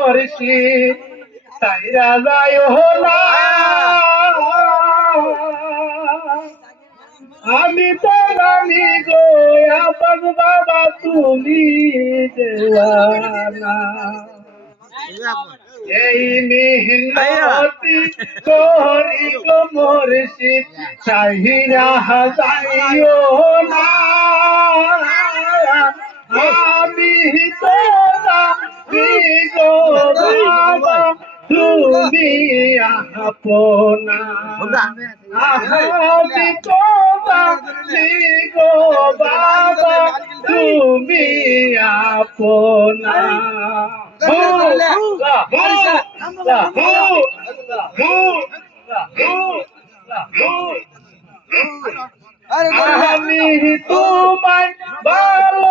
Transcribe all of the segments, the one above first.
মুর্শিদ সাইরা যায় না। আমি তো জানি গো, আপন বাবা তুমি দেওয়ানা। এই মেহনতি করি গো মুর্শিদ সাহিরা যাইও না। তুমি আপনা আমি তো জানি গো বাবা তুমি আপনা আমি ভালো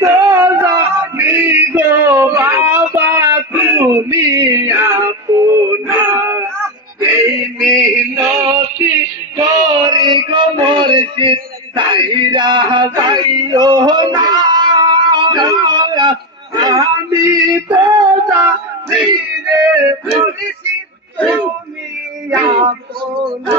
তো জানি গো বাবা তুমি আপনা এই মিনতি করি গো মুর্শিদ সাইরা যাইও না আমি তো জানি রে তুমি আপনা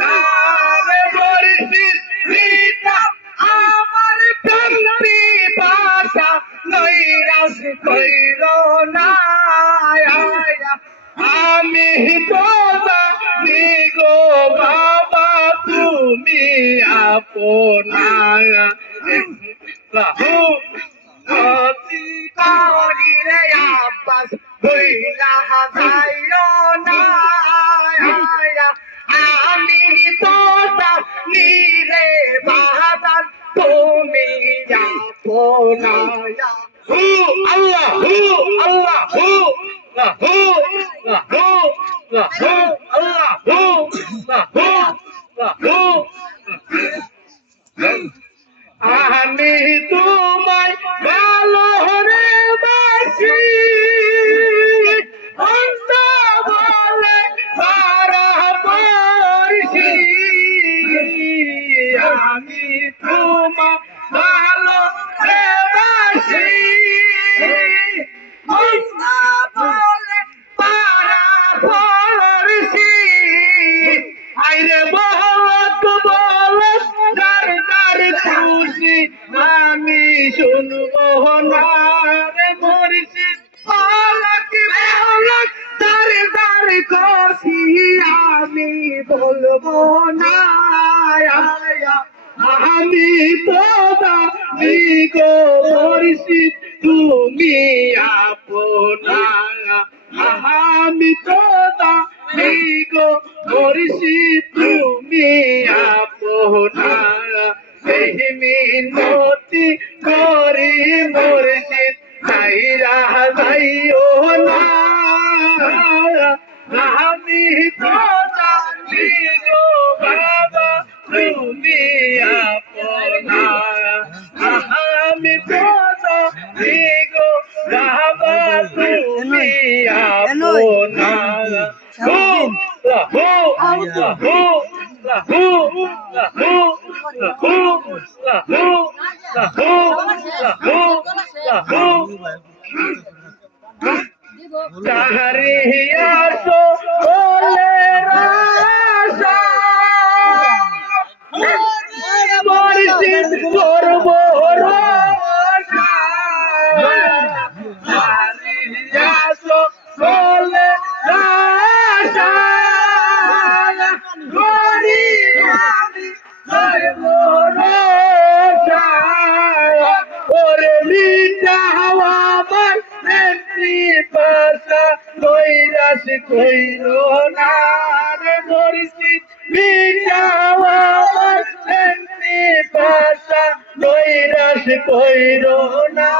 না রে আমার প্রেমরি পাশা নৈরাশ কইল না। আমি তো জানি গো বাবা, তুমি আপনা লাহু অতি করিলে আব্বাস হইলা যাইও হু আল্লাহ হু আল্লাহ হু লাহু লাহু লাহু আল্লাহ শুনব না রে বলক দার দার খুশি আমি, বলব না আমি তো জানি গো মরিছি তুমি আমি তো জানি গো মরিছি তুমি আপনা মিনতি করি মুর্শিদ সাইরা যাইও না আমি তো জানি গো বাবা তুমি আপনা আমি তো জানি গো বাবা আপনার হু লা হু লা হু লা হু তাহারে আসো করুণার ধরিছি বিশ্বাস কইরো না।